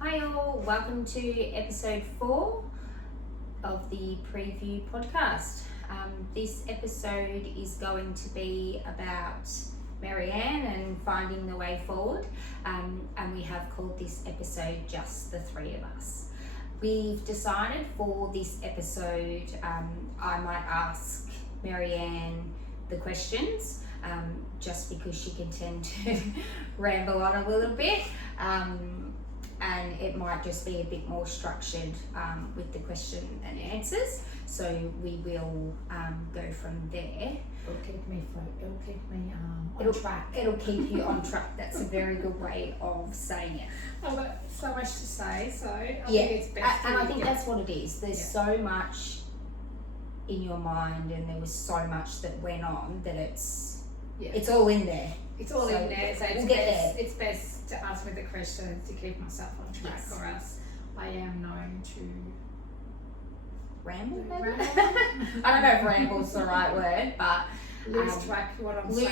Hi all, welcome to episode 4 of the Preview podcast. This episode is going to be about Marianne and finding the way forward, and we have called this episode Just the Three of Us. We've decided for this episode I might ask Marianne the questions just because she can tend to ramble on a little bit. And it might just be a bit more structured with the question and answers. So we will go from there. It'll keep me It'll on track. It'll keep you on track. That's a very good way of saying it. I've got so much to say, so I Yeah, think it's best and to I think get- that's what it is. There's so much in your mind, and there was so much that went on that it's all in there. It's all so in there, so we'll get there. it's best to ask me the questions to keep myself on track, Yes. or else I am known to Ramble, maybe? ramble. I don't know if ramble's the right word, but lose track of what I'm saying.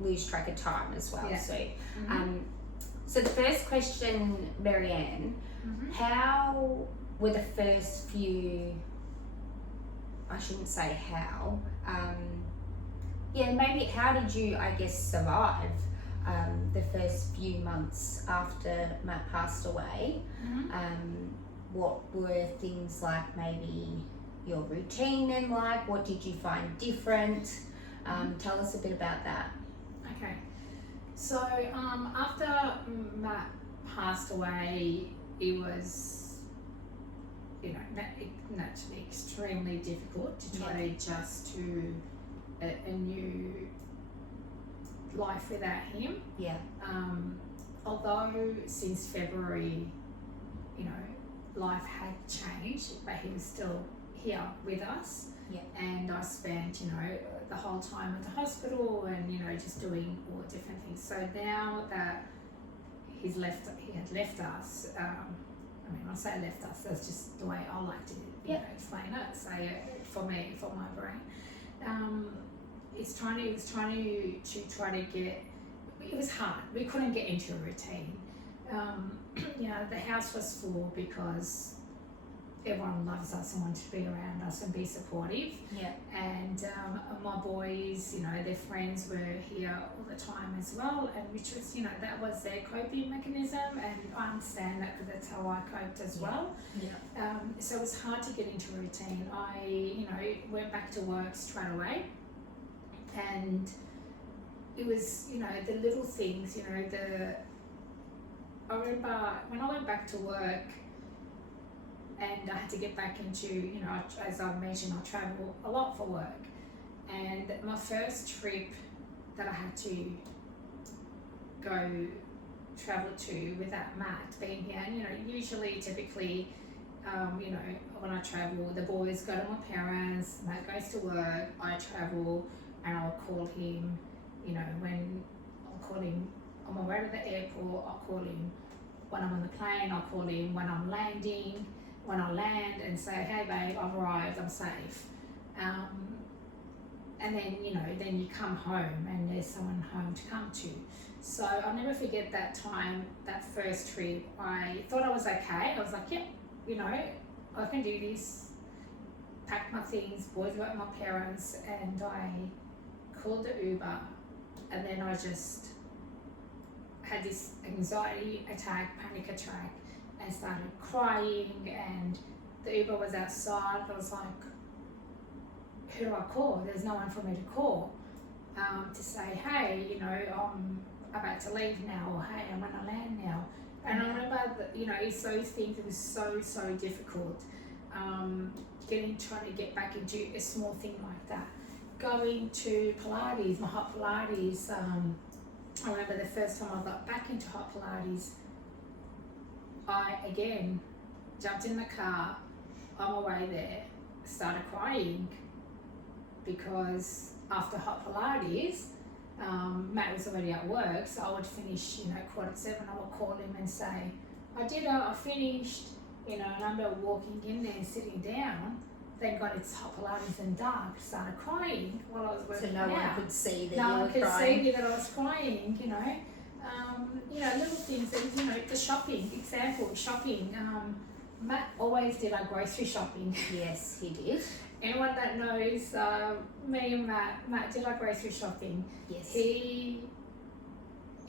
lose track of time as well. Yeah. So, Mhm. so the first question, Marianne, Mhm. how were the first few? I shouldn't say how. Maybe how did you, I guess, survive the first few months after Matt passed away? Mhm. What were things like maybe your routine and like? What did you find different? Tell us a bit about that. Okay, so after Matt passed away, it was, naturally extremely difficult to try to adjust to a new life without him. Yeah. Although since February, life had changed, but he was still here with us. Yeah. And I spent, the whole time at the hospital and, just doing all different things. So now that he had left us, I say left us, that's just the way I like to explain it, say it for me, for my brain. It was hard. We couldn't get into a routine. The house was full because everyone loves us and wants to be around us and be supportive. Yeah. And my boys, their friends were here all the time as well, and which was, that was their coping mechanism, and I understand that because that's how I coped as well. Yeah. So it was hard to get into a routine. I, went back to work straight away, and it was, the little things, I remember when I went back to work and I had to get back into, as I mentioned, I travel a lot for work. And my first trip that I had to go travel to without Matt being here, and, usually, typically, when I travel, the boys go to my parents, Matt goes to work, I travel, and I'll call him, when I'll call him on my way to the airport, I'll call him when I'm on the plane, I'll call him when I'm landing, when I land, and say, hey babe, I've arrived, I'm safe. And then, then you come home and there's someone home to come to. So I'll never forget that time, that first trip. I thought I was okay. I was like, yep, I can do this. Packed my things, boys were at my parents, and I called the Uber, and then I just had this anxiety attack, panic attack, and started crying, and the Uber was outside. I was like, who do I call? There's no one for me to call to say, hey, I'm about to leave now, or hey, I'm going to land now. And I remember that, it's those things, it was so difficult trying to get back into a small thing like that. Going to Pilates, my hot Pilates, I remember the first time I got back into hot Pilates, I again jumped in the car on my way there, started crying because after hot Pilates, Matt was already at work, so I would finish, 7:15, I would call him and say, I did it, I finished, and I remember walking in there and sitting down. Thank God it's hot Pilates and dark. Started crying while I was working out. So no one could see that No you one were could crying. see that I was crying, little things. And, you know, the shopping, example, shopping. Matt always did our grocery shopping. Yes, he did. Anyone that knows me and Matt did our grocery shopping. Yes. He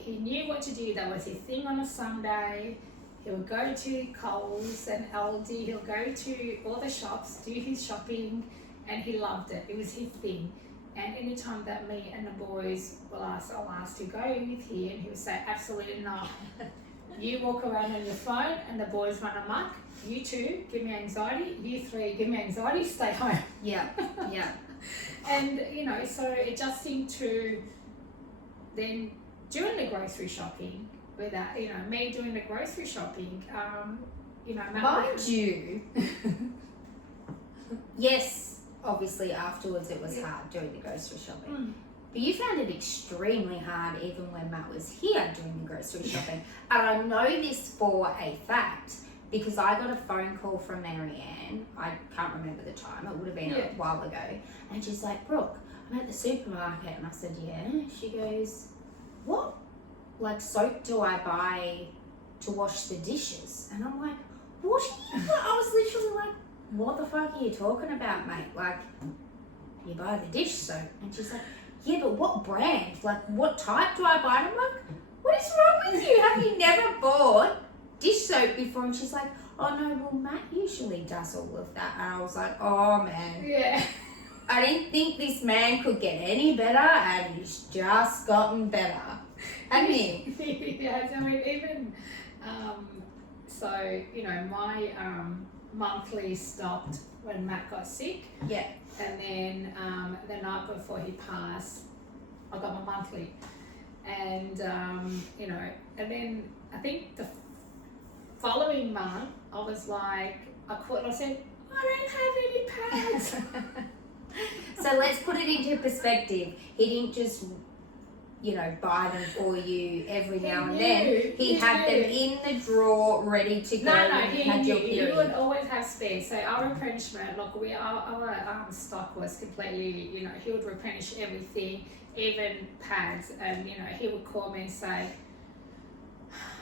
knew what to do. That was his thing on a Sunday. He would go to Coles and Aldi. He'll go to all the shops, do his shopping, and he loved it. It was his thing. And anytime that me and the boys will ask, I'll ask to go with him, he would say, absolutely not. You walk around on your phone and the boys run amok. You two give me anxiety. You three give me anxiety. Stay home. Yeah, yeah. And, you know, so adjusting to then doing the grocery shopping without, you know, me doing the grocery shopping, you know, Mind you, yes, obviously afterwards it was hard doing the grocery shopping. But you found it extremely hard even when Matt was here doing the grocery shopping. And I know this for a fact because I got a phone call from Marianne. I can't remember the time. It would have been a while ago. And she's like, Brooke, I'm at the supermarket. And I said, yeah. She goes, what, like, soap do I buy to wash the dishes? And I'm like, what are you? I was literally like, what the fuck are you talking about, mate? Like, you buy the dish soap. And she's like, yeah, but what brand? Like, what type do I buy? And I'm like, what is wrong with you? Have you never bought dish soap before? And she's like, oh no, well, Matt usually does all of that. And I was like, oh man. Yeah. I didn't think this man could get any better, and he's just gotten better. Hasn't he? Yeah, I mean, even, so, you know, my monthly stopped when Matt got sick. Yeah. And then the night before he passed, I got my monthly. And, you know, and then I think the following month, I was like, I said, I don't have any pads. So let's put it into perspective. He didn't just, you know, buy them for you every now and then. He had them in the drawer ready to go. No, he would always have spare. So our replenishment, look, our stock was completely, you know, he would replenish everything, even pads. And, you know, he would call me and say,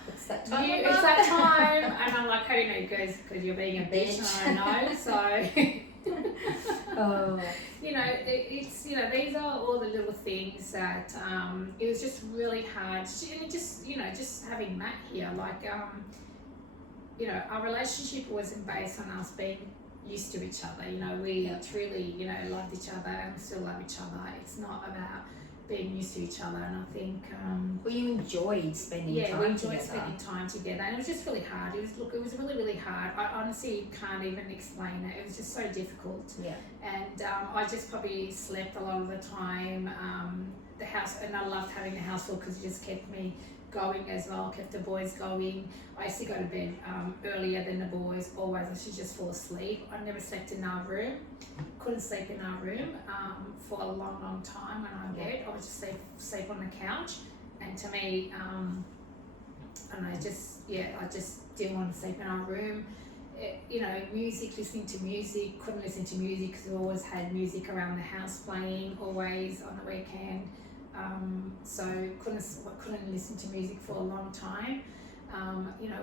it's that time. It's that time. And I'm like, how do you know? He goes, because you're being a bitch. And I know, so... Oh. You know, it's, you know, these are all the little things that it was just really hard. Just, you know, just having Matt here, like, you know, our relationship wasn't based on us being used to each other. You know, we truly, you know, loved each other and still love each other. It's not about being used to each other, and I think well, you enjoyed spending time together. we enjoyed spending time together, and it was just really hard. It was really, really hard. I honestly can't even explain it. It was just so difficult. Yeah. And I just probably slept a lot of the time. The house, and I loved having the house full because it just kept me going as well, kept the boys going. I used to go to bed earlier than the boys, always. I should just fall asleep. I never slept in our room, couldn't sleep in our room for a long, long time when I was in bed. I would just sleep on the couch, and to me, and I just didn't want to sleep in our room. You know, music, listening to music, couldn't listen to music because we always had music around the house playing, always on the weekend. So couldn't listen to music for a long time. You know,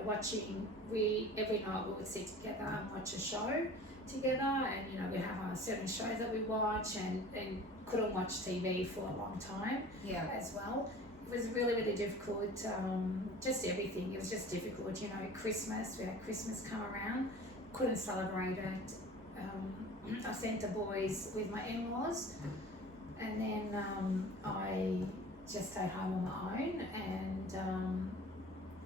every night we would sit together and watch a show together, and, you know, we have certain shows that we watch, and couldn't watch TV for a long time as well. It was really, really difficult, just everything. It was just difficult, you know. Christmas, we had Christmas come around, couldn't celebrate it. I sent the boys with my in-laws, and then I just stayed home on my own, and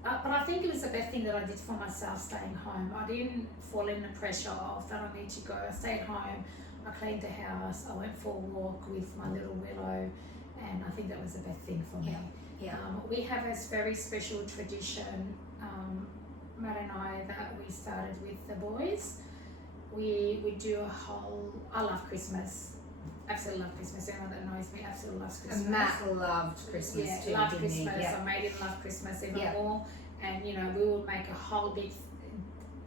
but I think it was the best thing that I did for myself, staying home. I didn't fall in the pressure of that I need to go. I stayed home, I cleaned the house, I went for a walk with my little Willow, and I think that was the best thing for me. Yeah. We have a very special tradition, Matt and I, that we started with the boys. We do I love Christmas. Absolutely love Christmas. Everyone that knows me absolutely loves Christmas. And Matt loved Christmas too, loved didn't he? Christmas. Yeah. I made him love Christmas even more. And, you know, we would make a whole big,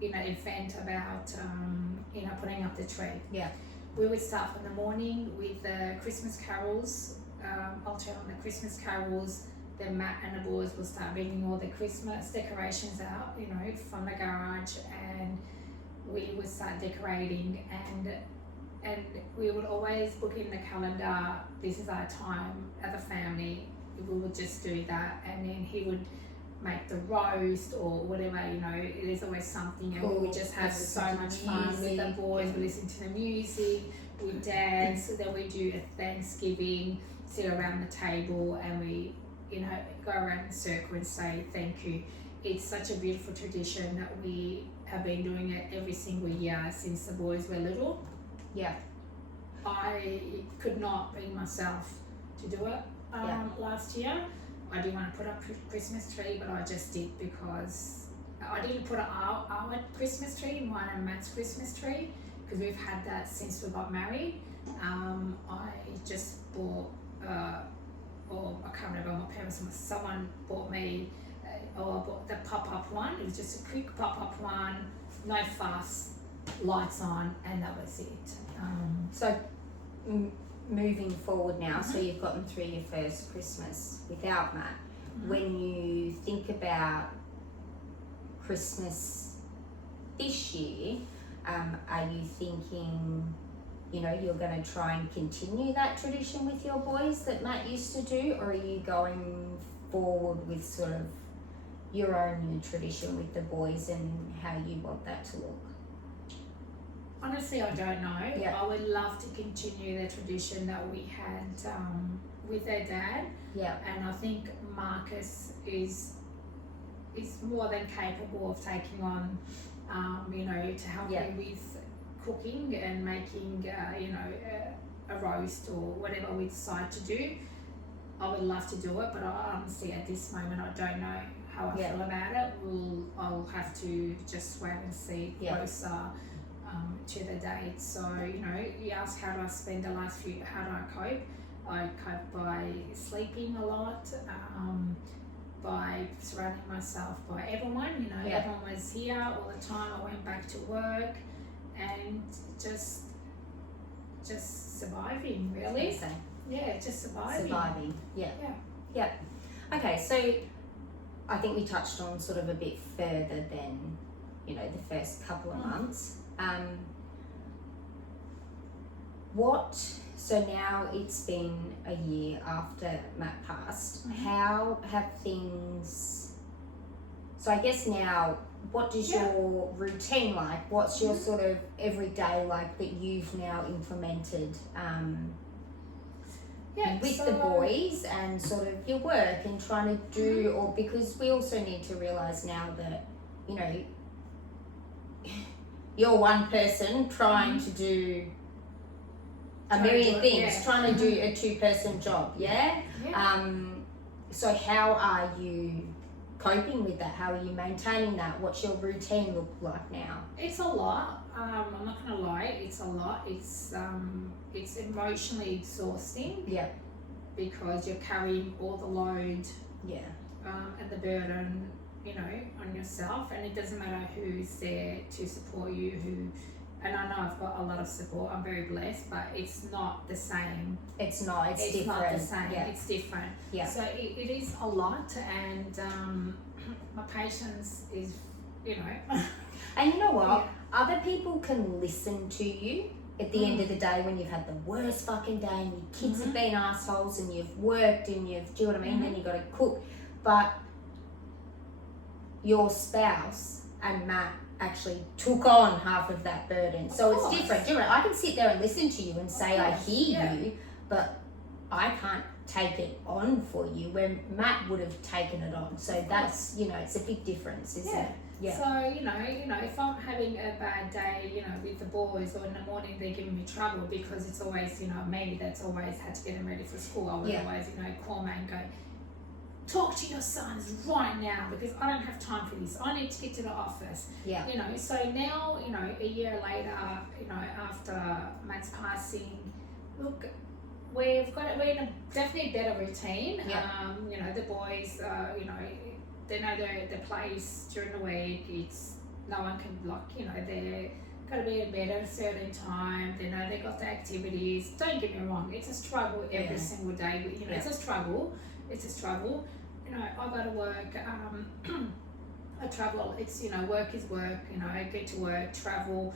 you know, event about, you know, putting up the tree. Yeah. We would start from the morning with the Christmas carols, alternate on the Christmas carols, then Matt and the boys will start bringing all the Christmas decorations out, you know, from the garage, and we would start decorating, and we would always book in the calendar, this is our time as a family. We would just do that, and then he would make the roast or whatever, you know, there's always something, and we would just have so much fun with the boys. We listen to the music, we dance, then we do a Thanksgiving, sit around the table, and we, you know, go around in a circle and say thank you. It's such a beautiful tradition that we have been doing it every single year since the boys were little. Yeah. I could not bring myself to do it last year. I didn't want to put up a Christmas tree, but I just did because I didn't put up our Christmas tree, mine and Matt's Christmas tree, because we've had that since we got married. I just bought, or I can't remember, my parents, someone bought me, or I bought the pop-up one. It was just a quick pop-up one, no fuss, lights on, and that was it. So moving forward now, so you've gotten through your first Christmas without Matt. When you think about Christmas this year, are you thinking, you know, you're going to try and continue that tradition with your boys that Matt used to do, or are you going forward with sort of your own new tradition with the boys and how you want that to look? Honestly, I don't know. Yeah. I would love to continue the tradition that we had with their dad. Yeah. And I think Marcus is more than capable of taking on, you know, to help me with cooking and making, you know, a roast or whatever we decide to do. I would love to do it, but I honestly, at this moment, I don't know how I feel about it. I'll have to just wait and see closer to the date. So, you know, you ask how do I spend the last few, how do I cope? I cope by sleeping a lot, by surrounding myself by everyone, you know, everyone was here all the time. I went back to work and just surviving, really. Yeah, just surviving. Yeah. Okay, so I think we touched on sort of a bit further than, you know, the first couple of months. So now it's been a year after Matt passed. How have things, so I guess now, what does your routine like? What's your sort of everyday like that you've now implemented with the boys and sort of your work and trying to do, or because we also need to realise now that, you know, you're one person trying to do a million things, trying to do a two-person job, so how are you coping with that? How are you maintaining that? What's your routine look like now? It's a lot. I'm not gonna lie, it's a lot. It's emotionally exhausting. Yeah. Because you're carrying all the load. Yeah. And the burden, you know, on yourself, and it doesn't matter who's there to support you. And I know I've got a lot of support. I'm very blessed, but it's not the same. It's not. It's different. Not the same. Yeah. It's different. Yeah. So it is a lot, and my patience is, you know. And you know what? Other people can listen to you at the end of the day when you've had the worst fucking day and your kids have been assholes and you've worked and you've, do you know what I mean? And you've got to cook. But your spouse and Matt actually took on half of that burden. So it's different. I can sit there and listen to you and say I hear you, but I can't take it on for you when Matt would have taken it on. So that's, you know, it's a big difference, isn't it? Yeah. So, you know, if I'm having a bad day, you know, with the boys, or in the morning they're giving me trouble because it's always, you know, me that's always had to get them ready for school. I would always, you know, call Matt and go, talk to your sons right now because I don't have time for this. I need to get to the office. Yeah. You know, so now, you know, a year later, you know, after Matt's passing, look, we're in a definitely better routine. Yeah. You know, the boys, you know, they know the place during the week. It's no one can block. You know, they're got to be in bed at a certain time. They know they got the activities. Don't get me wrong, it's a struggle every single day. You know, it's a struggle. It's a struggle, I go to work, I travel, it's, work is work, I get to work, travel,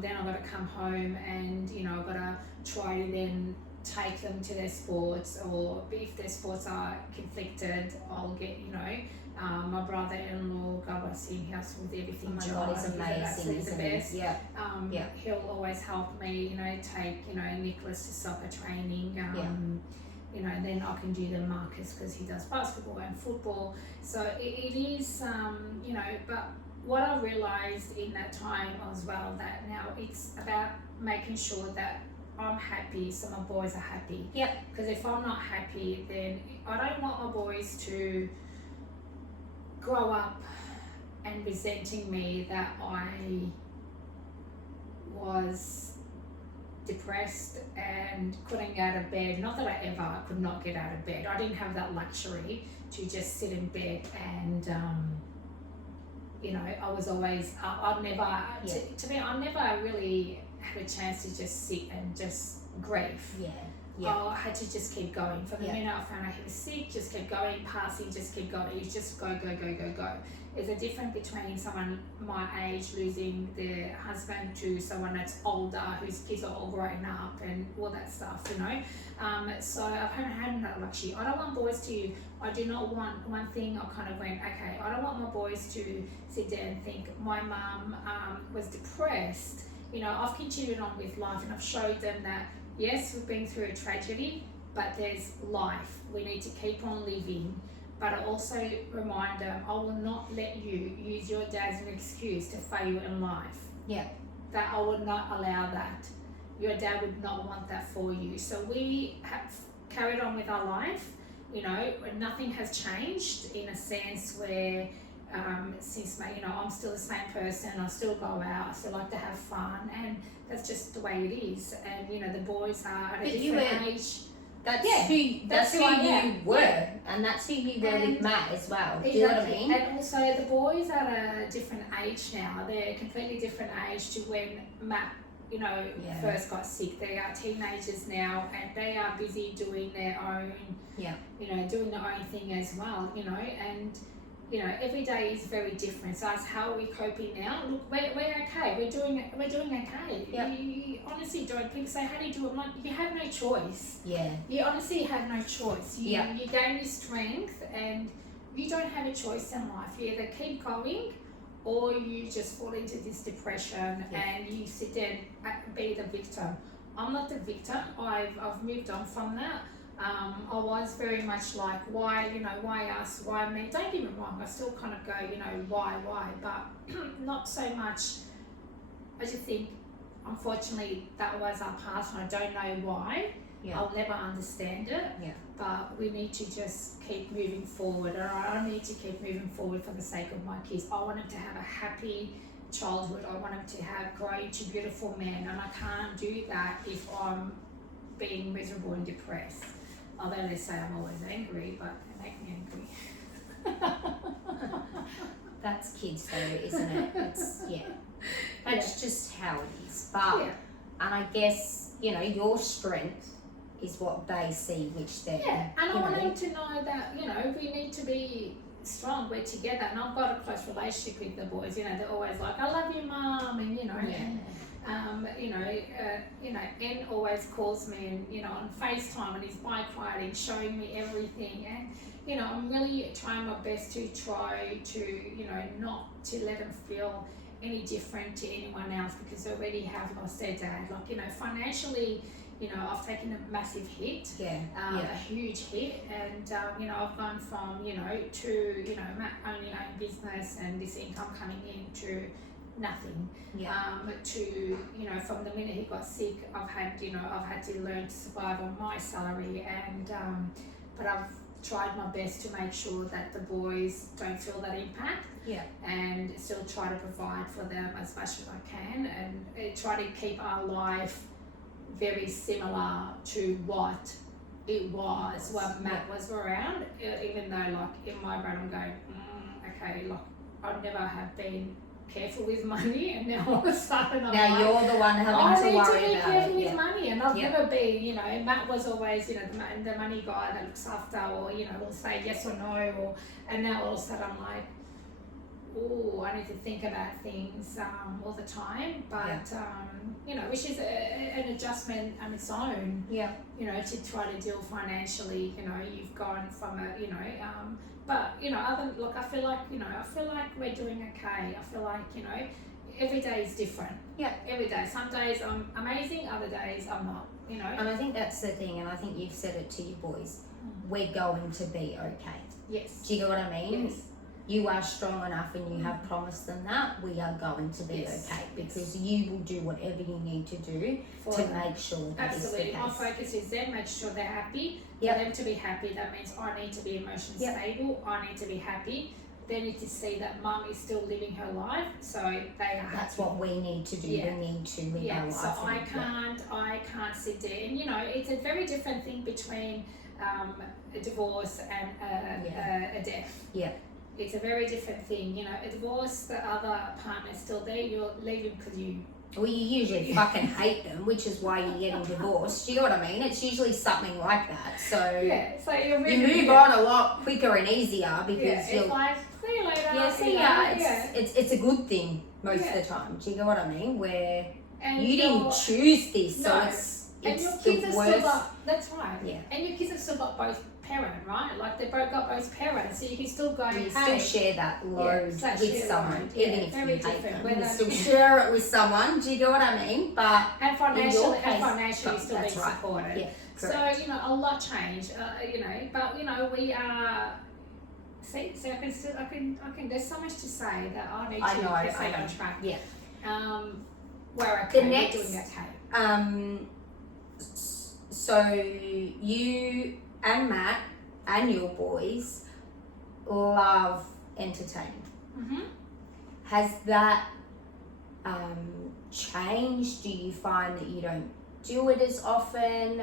then I've got to come home and, I've got to try to then take them to their sports, or if their sports are conflicted, I'll get, my brother-in-law, God bless him, he helps with everything. Oh my God, he's amazing, He's the best. Yeah. He'll always help me, take, Nicholas to soccer training, then I can do the Marcus because he does basketball and football. So it is, but what I realised in that time as well, that now it's about making sure that I'm happy so my boys are happy. Yep. Because if I'm not happy, then I don't want my boys to grow up and resenting me that I was depressed and couldn't get out of bed. Not that I ever could not get out of bed. I didn't have that luxury to just sit in bed and I was always I'd never to me I never really had a chance to just sit and just grieve. I had to just keep going. From the minute I found out he was sick, just kept going, passing, just keep going. You just go. There's a difference between someone my age losing their husband to someone that's older, whose kids are all growing up and all that stuff, So I haven't had that luxury. I don't want boys to, I do not want, one thing I kind of went, okay, I don't want my boys to sit there and think my mum was depressed. I've continued on with life and I've showed them that, yes, we've been through a tragedy, but there's life. We need to keep on living. But I also remind them, I will not let you use your dad as an excuse to fail in life. Yeah. That I would not allow that. Your dad would not want that for you. So we have carried on with our life. Nothing has changed in a sense where since I'm still the same person. I still go out. I still like to have fun, and that's just the way it is. And the boys are at a different age. That's who you were, and that's who you were with Matt as well. Do you know what I mean? And also the boys are at a different age now. They're a completely different age to when Matt, first got sick. They are teenagers now, and they are busy doing their own, doing their own thing as well. And every day is very different. So that's how are we coping now? Look, we're okay. We're doing okay. Yep. You honestly don't. People say, how do you do it? I'm like, you have no choice. Yeah. You honestly have no choice. You gain your strength, and you don't have a choice in life. You either keep going, or you just fall into this depression and you sit there and be the victim. I'm not the victim. I've moved on from that. I was very much like, why us, why me? Don't get me wrong, I still kind of go, why, but not so much. I just think, unfortunately, that was our past and I don't know why. I'll never understand it. But we need to just keep moving forward, or I need to keep moving forward for the sake of my kids. I want them to have a happy childhood. I want them to grow into beautiful men, and I can't do that if I'm being miserable and depressed. Although they say I'm always angry, but they make me angry. That's kids though, isn't it? That's just how it is. But and I guess, your strength is what they see, which they and I want them to know that, we need to be strong, we're together. And I've got a close relationship with the boys, they're always like, I love you, Mum, and En always calls me and on FaceTime and his bike riding, showing me everything, and I'm really trying my best to try to not to let them feel any different to anyone else, because they already have lost their dad. Like financially, I've taken a massive hit, a huge hit, and I've gone from to Matt only own business and this income coming in to nothing. To from the minute he got sick, I've had to learn to survive on my salary, and but I've tried my best to make sure that the boys don't feel that impact, and still try to provide for them as much as I can, and try to keep our life very similar to what it was when Matt was around, even though like in my brain I'm going, okay, like I never have been careful with money, and now all of a sudden I'm Now like, you're the one having I to need to worry be about careful it. with Yeah. money, and I've Yeah. never been, you know, Matt was always, you know, the money guy that looks after, or, you know, will say yes or no, and now all of a sudden I'm like, oh, I need to think about things all the time, but, you know, which is an adjustment on its own, Yeah. you know, to try to deal financially, you know, you've gone from a, you know, but, you know, I feel like, you know, we're doing okay. I feel like, you know, every day is different. Yeah. Every day. Some days I'm amazing, other days I'm not, you know. And I think that's the thing, and I think you've said it to your boys. We're going to be okay. Yes. Do you get what I mean? Yes. You are strong enough and you have promised them that we are going to be Yes. okay, because you will do whatever you need to do to make sure that is the Absolutely. case. My focus is them, make sure they're happy. Yep. For them to be happy, that means I need to be emotionally Yep. stable. I need to be happy. They need to see that mum is still living her life, so they are happy. That's what we need to do. Yeah. We need to live our Yeah, life. so I and- can't sit there, and you know, it's a very different thing between a divorce and a death. Yeah. It's a very different thing, you know. A divorce, the other partner's still there. You're leaving because you. Well, you usually fucking hate them, which is why you're getting divorced. Do you know what I mean? It's usually something like that. So Yeah, so you're you move on a lot quicker and easier because Yeah, you're it's like see you later. yeah, see you know, ya. yeah. It's a good thing most Yeah. of the time. Do you know what I mean? Where And you didn't you're- choose this, so No. it's and your the kids have still worst. got. That's right. Yeah. And your kids have still got both parent, right? Like they both got both parents, so you can still go. You hey, still share that load it's that with shared someone, load. even Yeah, if you very hate different. them. You Whether- still share it with someone. Do you know what I mean? But and financially, case, still being that's right. supported. yeah, So correct. you know, a lot changed. You know, but you know, we are. See, so I can. There's so much to say that I need to I know, stay I know. on track. Yeah. We're okay. The next- We're doing okay. So you and Matt and your boys love entertaining. Mm-hmm. Has that changed? Do you find that you don't do it as often?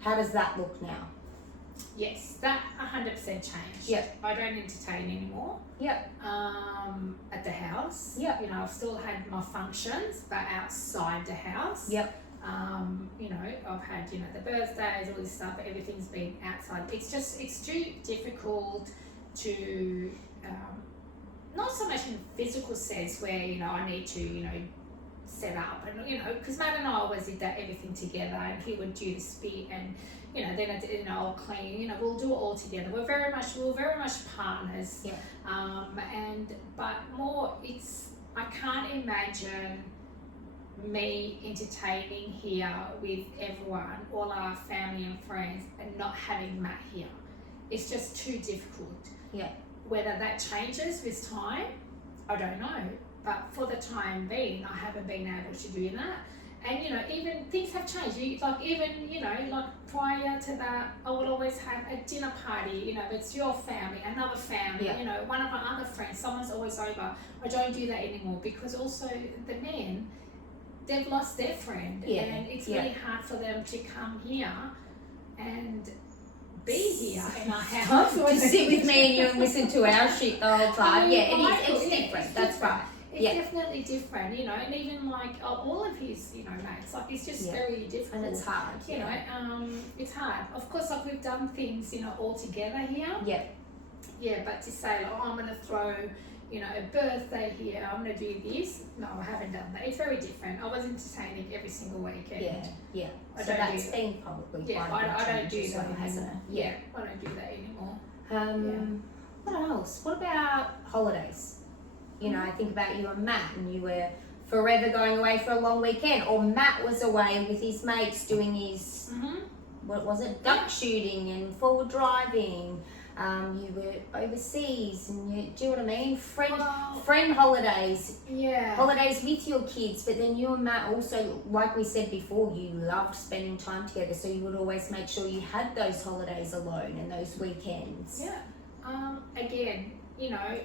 How does that look now? Yes, that 100% changed. Yep. I don't entertain anymore. Yep. At the house. Yep. You know, I've still had my functions, but outside the house. Yep. You know, I've had, you know, the birthdays, all this stuff, but everything's been outside. It's too difficult to, not so much in a physical sense where, you know, I need to, you know, set up and, you know, because Matt and I always did that everything together, and he would do the spit and, you know, then you know, I'll clean, you know, we'll do it all together. We're very much partners. Yeah. But more, I can't imagine me entertaining here with everyone, all our family and friends, and not having Matt here. It's just too difficult. Yeah. Whether that changes with time, I don't know. But for the time being, I haven't been able to do that. And you know, even things have changed. Like prior to that, I would always have a dinner party. You know, it's your family, another family. Yeah. You know, one of my other friends, someone's always over. I don't do that anymore because also the men, they've lost their friend, Yeah. and it's Yeah. really hard for them to come here and be here in our Time house. to sit with me and you and listen to our shit the whole time. Yeah, Michael, it's different. it's That's different. right. It's Yeah. definitely different, you know, and even like all of his, you know, mates, like it's just Yeah. very difficult. And it's hard. You know, it's hard. Of course, like we've done things, you know, all together here. Yeah. Yeah, but to say like, oh, I'm gonna throw, you know, a birthday here, I'm gonna do this. No, I haven't done that. It's very different. I was entertaining every single weekend. Yeah. Yeah. I So don't that's do been probably Yeah, quite a big I don't change do as that well, hasn't anymore. it? Yeah. I don't do that anymore. What else? What about holidays? You know, I think about you and Matt, and you were forever going away for a long weekend, or Matt was away with his mates doing his, what was it, duck shooting and forward driving. You were overseas, and do you know what I mean? Friend holidays, Yeah. holidays with your kids, but then you and Matt also, like we said before, you loved spending time together, so you would always make sure you had those holidays alone and those weekends. Yeah. Again, you know,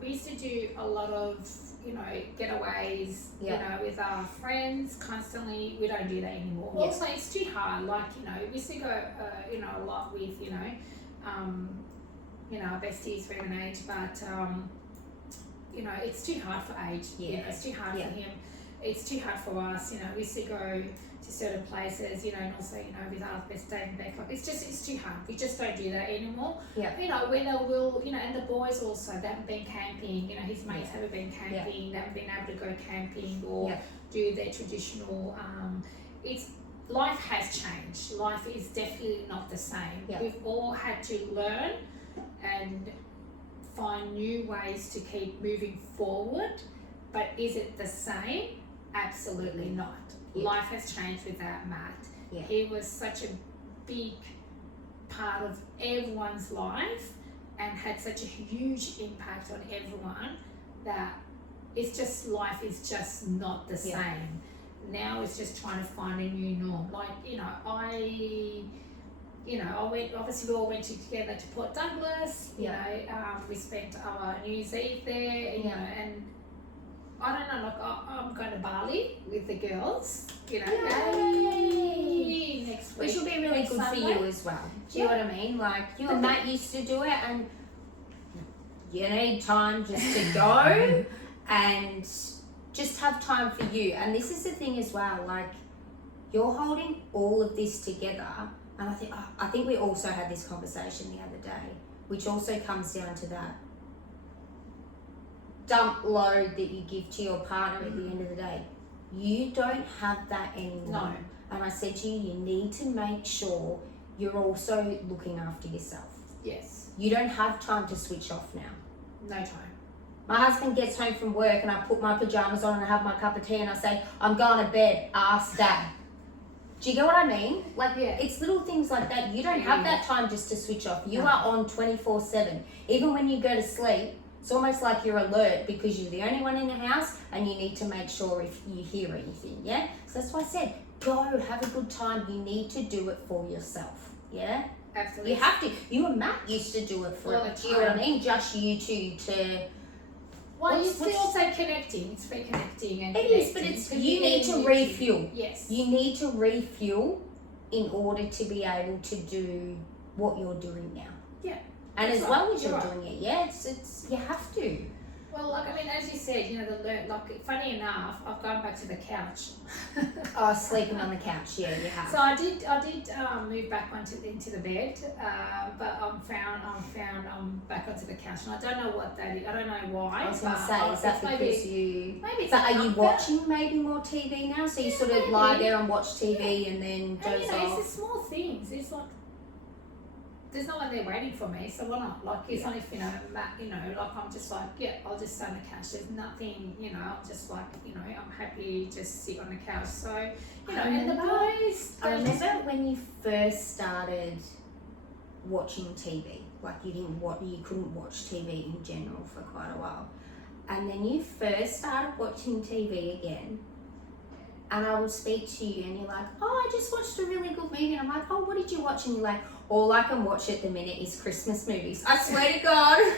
we used to do a lot of, you know, getaways, Yeah. you know, with our friends constantly. We don't do that anymore. Yeah. Also, it's too hard. Like, you know, we used to go, you know, a lot with, our besties for an age, but, you know, it's too hard for age. You know, it's too hard for him. It's too hard for us. You know, we used to go to certain places, you know, and also, you know, with our best day and back. It's too hard. We just don't do that anymore. Yeah. You know, when we'll, you know, and the boys also, they haven't been camping, you know, his mates haven't been camping, they haven't been able to go camping or do their traditional, life has changed. Life is definitely not the same. We've all had to learn and find new ways to keep moving forward, but is it the same? Absolutely not. Life has changed without Matt. He was such a big part of everyone's life and had such a huge impact on everyone that it's just, life is just not the same. Now it's just trying to find a new norm. Like, you know, I went, obviously we all went together to Port Douglas, you know, we spent our New Year's Eve there, you know, and I don't know, like I'm going to Bali with the girls, you know, next week. Which will be really good Sunday. for you as well. Do you know what I mean? Like, you and Matt used to do it, and you need time just to go and just have time for you. And this is the thing as well, like, you're holding all of this together, and I think we also had this conversation the other day, which also comes down to that dump load that you give to your partner at the end of the day. You don't have that anymore. No. And I said to you, you need to make sure you're also looking after yourself. Yes. You don't have time to switch off now. No time. My husband gets home from work and I put my pajamas on and I have my cup of tea and I say, I'm going to bed, ask Dad. Do you get what I mean? Like, it's little things like that. You don't have that time just to switch off. You are on 24/7. Even when you go to sleep, it's almost like you're alert because you're the only one in the house and you need to make sure if you hear anything, So that's why I said, go, have a good time. You need to do it for yourself, Absolutely. You have to. You and Matt used to do it for All the do you know what I time. mean? Just you two to... Well, you still say connecting. It's been connecting and It is, but it's you need to refuel. Yes. You need to refuel in order to be able to do what you're doing now. Yeah. And That's as right. long as you're You're doing it, it's you have to. Well, like, I mean, as you said, you know, like, funny enough, I've gone back to the couch. Oh, sleeping on the couch, you have. So I did move back into the bed, but I'm back onto the couch, and I don't know what that is. I don't know why. I was going to say, is that because maybe it's But are you comfort. watching maybe more TV now? So you sort of lie maybe. there and watch TV and then And, doze you know, off? it's the small things. It's like, there's no one there waiting for me, so why not? Like, it's not if, you know, Matt, you know, like, I'm just like, I'll just sit on the couch. There's nothing, you know, I'm just like, you know, I'm happy just sit on the couch. So, you know, and the boys. I remember when you first started watching TV, like you couldn't watch TV in general for quite a while. And then you first started watching TV again, and I would speak to you and you're like, oh, I just watched a really good movie. And I'm like, oh, what did you watch? And you're like, all I can watch at the minute is Christmas movies. I swear to God,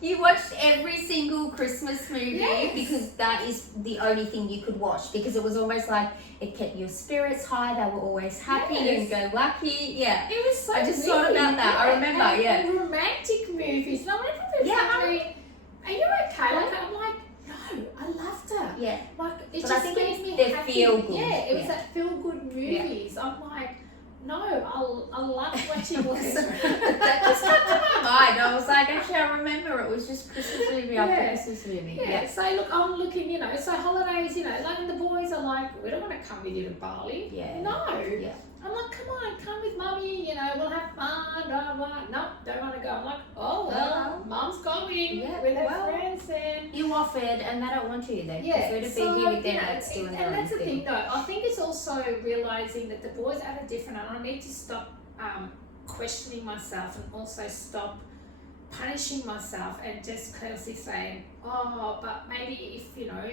you watched every single Christmas movie because that is the only thing you could watch, because it was almost like it kept your spirits high. They were always happy and go lucky. Yeah. It was so I just thought about that. I remember, and romantic movies. And I remember are you okay? Like, I'm like, no, I loved it. Yeah. Like, it But just I think made me they're happy. feel good. Yeah, it was that feel good movies. I'm like, no, I love watching all this. That just came to my mind. I was like, actually, I remember it was just Christmas movie after Christmas movie. Yeah. So look, I'm looking, you know, so holidays, you know, like, and the boys are like, we don't want to come with you to Bali. Yeah. No. Yeah. I'm like, come on, come with mummy, you know, we'll have fun, blah, blah. No, don't want to go. I'm like, oh, well, mum's going with her friends and... You offered and they don't want to. They prefer to be here with their mates doing their own And that's the thing. thing, though. I think it's also realising that the boys are at a different... And I need to stop questioning myself and also stop punishing myself and just courtesy saying, oh, but maybe if, you know,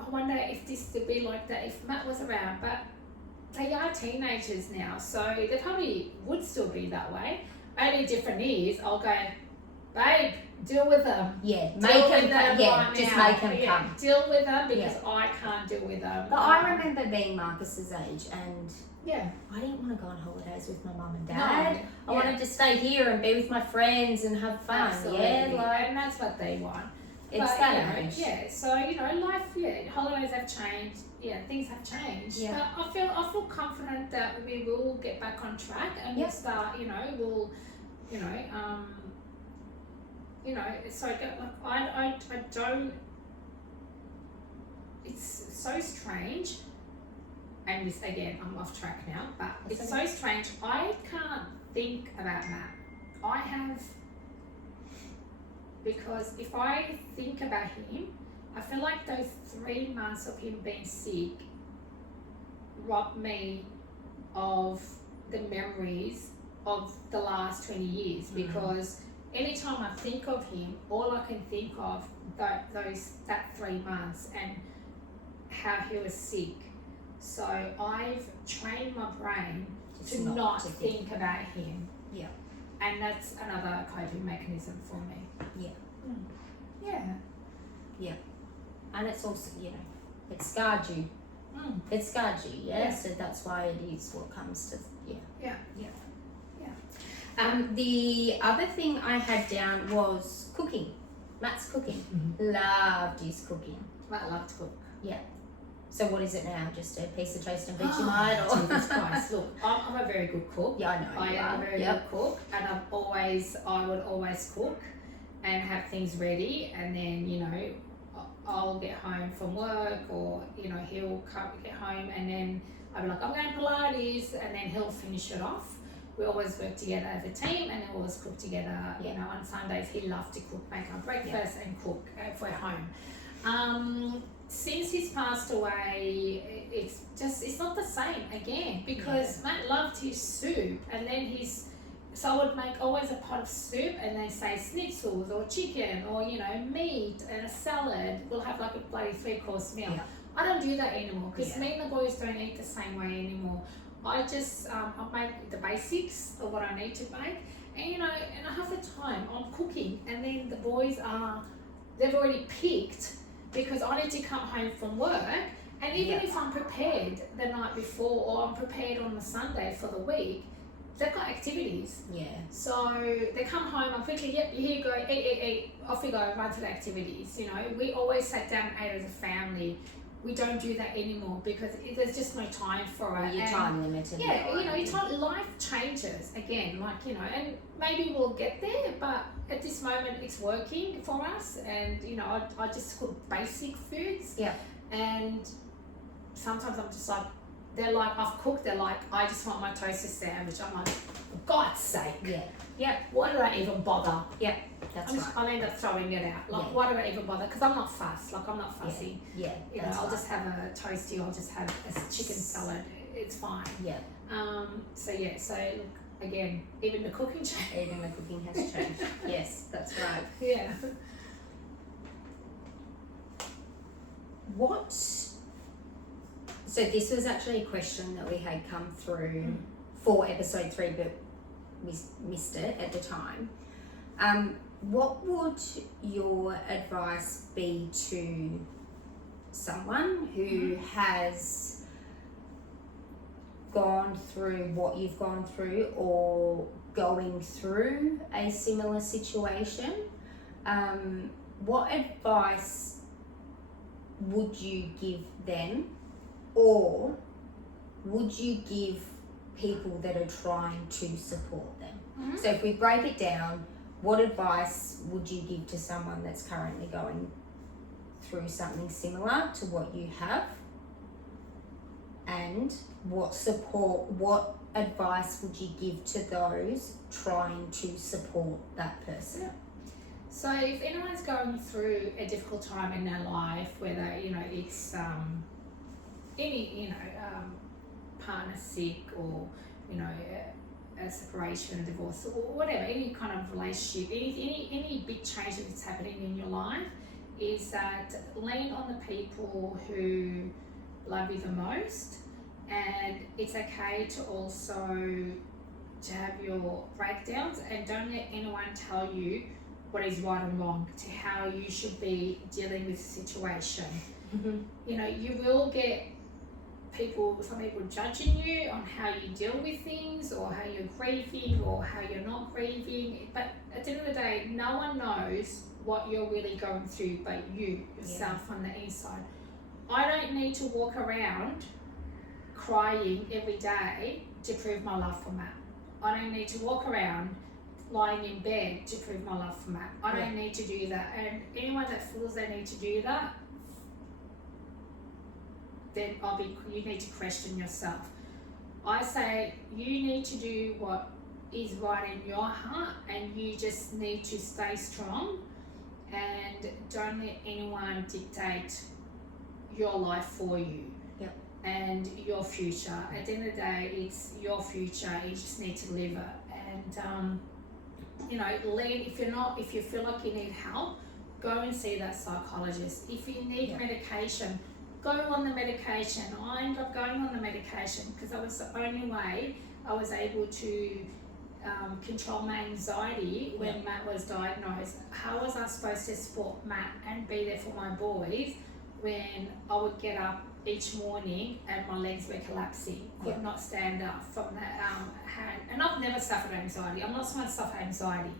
I wonder if this would be like that if Matt was around, but they are teenagers now, so they probably would still be that way. Only different is I'll go, babe, deal with them. Yeah, Deal make with them them come. right Just now. make them come. Deal with them because I can't deal with them. But I remember being Marcus's age and Yeah. I didn't want to go on holidays with my mum and No, dad. I wanted to stay here and be with my friends and have fun. Absolutely. Yeah, And that's what they want. it's But, that age. Yeah, so life, holidays have changed. Yeah, things have changed. Yeah. But I feel confident that we will get back on track and we'll start. We'll, So I don't. It's so strange. And this again, I'm off track now. But it's so strange. I can't think about Matt. I have. Because if I think about him, I feel like those 3 months of him being sick robbed me of the memories of the last 20 years. Because anytime I think of him, all I can think of that 3 months and how he was sick. So I've trained my brain to not think about him. Yeah. And that's another coping mechanism for me. Yeah. Yeah. And it's also, it scarred you. It scarred you, Yeah. So that's why it is what comes to, Yeah. The other thing I had down was cooking. Matt's cooking. Loved his cooking. Matt loved to cook. So what is it now? Just a piece of toast and Vegemite? Jesus Christ. Look, I'm a very good cook. Yeah, I know. I am a very good cook, and I would always cook and have things ready, and then I'll get home from work, or he'll get home, and then I'll be like, I'm going to Pilates, and then he'll finish it off. We always work together as a team, and then we always cook together. On Sundays he loved to cook, make our breakfast and cook if we're home. Since he's passed away, it's not the same again, because Matt loved his soup, and then so I would make always a pot of soup, and then say schnitzels or chicken or meat and a salad. We'll have like a bloody 3-course meal. I don't do that anymore, because me and the boys don't eat the same way anymore. I just I make the basics of what I need to make, and and half the time I'm cooking, and then the boys they've already picked, because I need to come home from work, and even if I'm prepared the night before, or I'm prepared on the Sunday for the week, they've got activities. So they come home, I'm quickly, here you go, eat, off you go, run to the activities. We always sat down and ate as a family. We don't do that anymore, because there's just no time for it. You're time limited. Life changes again, and maybe we'll get there, but at this moment it's working for us, and I just cook basic foods. And sometimes I'm just like, they're like, I've cooked, they're like, I just want my toaster sandwich. I'm like, for God's sake. Why do I even bother? That's right. I'll end up throwing it out. Like, why do I even bother? Because I'm not fussed. Like, I'm not fussy. I'll just have a toasty, I'll just have a chicken salad. It's fine. So look, again, even the cooking changed. Even the cooking has changed. Yes, that's right. So this was actually a question that we had come through for episode 3, but we missed it at the time. What would your advice be to someone who has gone through what you've gone through, or going through a similar situation? What advice would you give them, or would you give people that are trying to support them? So if we break it down, what advice would you give to someone that's currently going through something similar to what you have? And what advice would you give to those trying to support that person? So if anyone's going through a difficult time in their life, whether it's any partner sick, or a separation, a divorce, or whatever, any kind of relationship, any big change that's happening in your life, is that lean on the people who love you the most. And it's okay to also to have your breakdowns, and don't let anyone tell you what is right and wrong, to how you should be dealing with the situation. You will get some people judging you on how you deal with things, or how you're grieving, or how you're not grieving. But at the end of the day, no one knows what you're really going through but you, yourself, on the inside. I don't need to walk around crying every day to prove my love for Matt. I don't need to walk around lying in bed to prove my love for Matt. I don't need to do that. And anyone that feels they need to do that, then you need to question yourself. I say you need to do what is right in your heart, and you just need to stay strong and don't let anyone dictate your life for you. Yep. And your future. At the end of the day, it's your future. You just need to live it. And if you feel like you need help, go and see that psychologist. If you need medication, go on the medication. I ended up going on the medication because that was the only way I was able to control my anxiety when Matt was diagnosed. How was I supposed to support Matt and be there for my boys when I would get up each morning and my legs were collapsing, could not stand up from that hand? And I've never suffered anxiety. I'm not someone to suffer anxiety.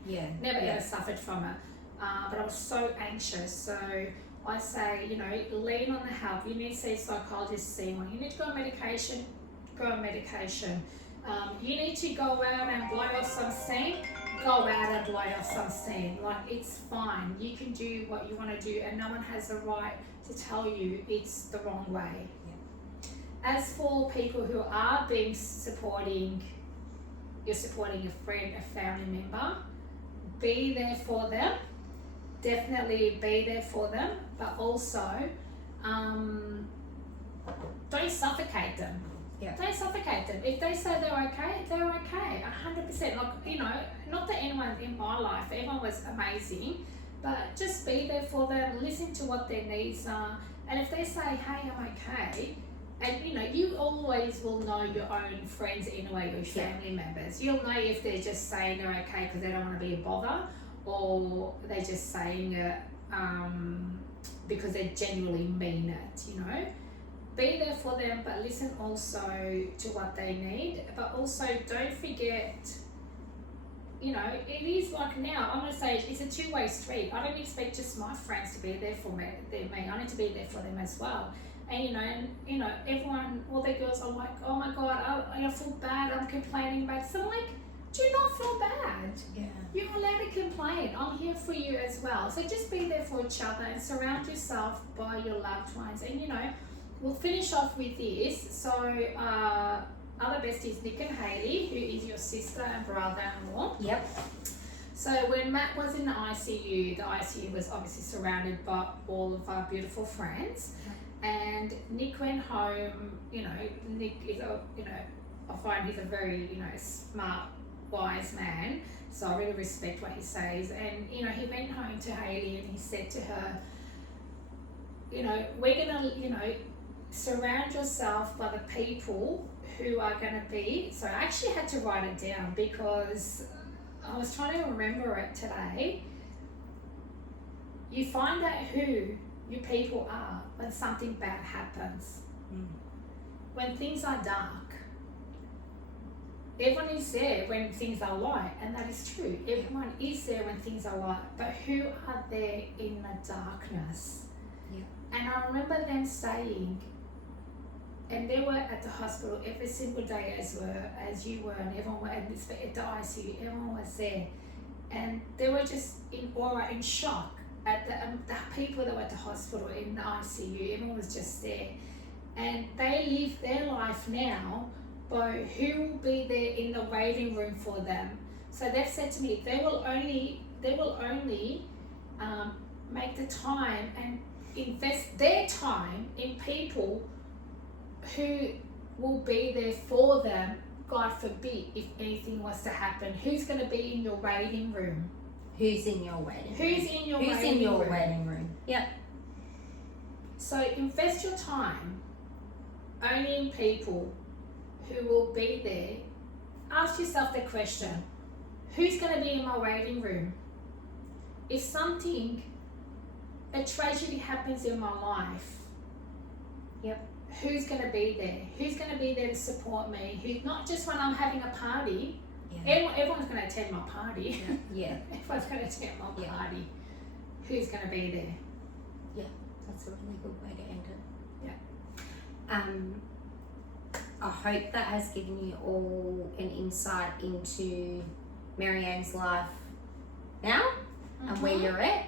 Never ever suffered from it. But I was so anxious. So I say, lean on the help. You need to see a psychologist, see one. You need to go on medication, go on medication. You need to go out and blow off some steam, go out and blow off some steam. Like, it's fine. You can do what you want to do, and no one has the right to tell you it's the wrong way. As for people who are you're supporting a friend, a family member, be there for them. Definitely be there for them, but also don't suffocate them. Don't suffocate them. If they say they're okay, 100%. Like, not that anyone in my life, everyone was amazing, but just be there for them, listen to what their needs are. And if they say, hey, I'm okay, and you always will know your own friends anyway, your family members. You'll know if they're just saying they're okay because they don't want to be a bother, or they're just saying it because they genuinely mean it, Be there for them, but listen also to what they need. But also don't forget, it is like now, I'm going to say it's a two-way street. I don't expect just my friends to be there for me. I need to be there for them as well. And everyone, all the girls are like, oh my God, I feel bad, I'm complaining about it. So I'm like, do not feel bad. You're allowed to complain. I'm here for you as well. So just be there for each other and surround yourself by your loved ones. And we'll finish off with this. So other besties, Nick and Hayley, who is your sister and brother-in-law. So when Matt was in the ICU was obviously surrounded by all of our beautiful friends. And Nick went home. Nick is I find he's a very smart, wise man, so I really respect what he says. And he went home to Hayley and he said to her, we're gonna surround yourself by the people who are gonna be. So I actually had to write it down because I was trying to remember it today. You find out who your people are when something bad happens. When things are dark. Everyone is there when things are light, and that is true. Everyone is there when things are light, but who are there in the darkness? And I remember them saying, and they were at the hospital every single day as you were, and everyone were at the ICU, everyone was there. And they were just in awe, in shock at the people that were at the hospital, in the ICU. Everyone was just there. And they live their life now by who will be there in the waiting room for them. So they've said to me, they will only make the time and invest their time in people who will be there for them, God forbid, if anything was to happen. Who's going to be in your waiting room? Who's in your waiting room? Who's in your waiting room? Yep. So invest your time only in people who will be there. Ask yourself the question, who's going to be in my waiting room? If a tragedy happens in my life, who's going to be there? Who's going to be there to support me? Who, not just when I'm having a party. Everyone's going to attend my party. Yeah. Everyone's going to attend my party. Who's going to be there? That's a really good way to end it. Yeah. I hope that has given you all an insight into Marianne's life now and where you're at.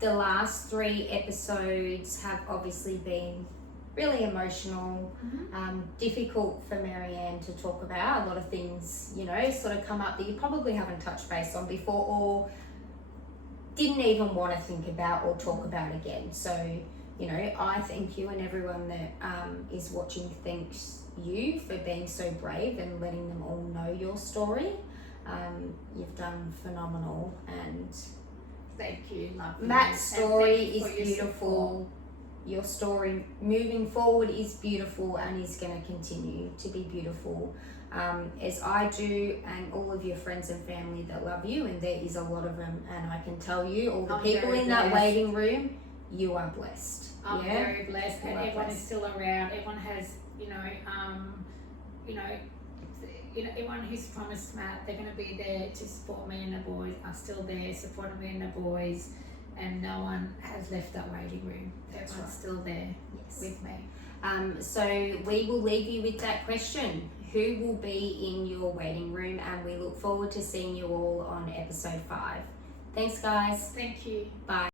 The last 3 episodes have obviously been really emotional, difficult for Marianne to talk about. A lot of things, you know, sort of come up that you probably haven't touched base on before or didn't even want to think about or talk about again. So, you know, I thank you, and everyone that is watching thanks you for being so brave and letting them all know your story. You've done phenomenal, and thank you, love you. Matt's story is your beautiful. Your story moving forward is beautiful and is going to continue to be beautiful, as I do, and all of your friends and family that love you, and there is a lot of them. And I can tell you, all the people in that waiting room, you are blessed. I'm very blessed, and everyone is still around. Everyone has, everyone who's promised Matt they're going to be there to support me and the boys are still there supporting me and the boys, and no one has left that waiting room. Everyone's still there with me. So we will leave you with that question: who will be in your waiting room? And we look forward to seeing you all on episode 5. Thanks, guys. Thank you. Bye.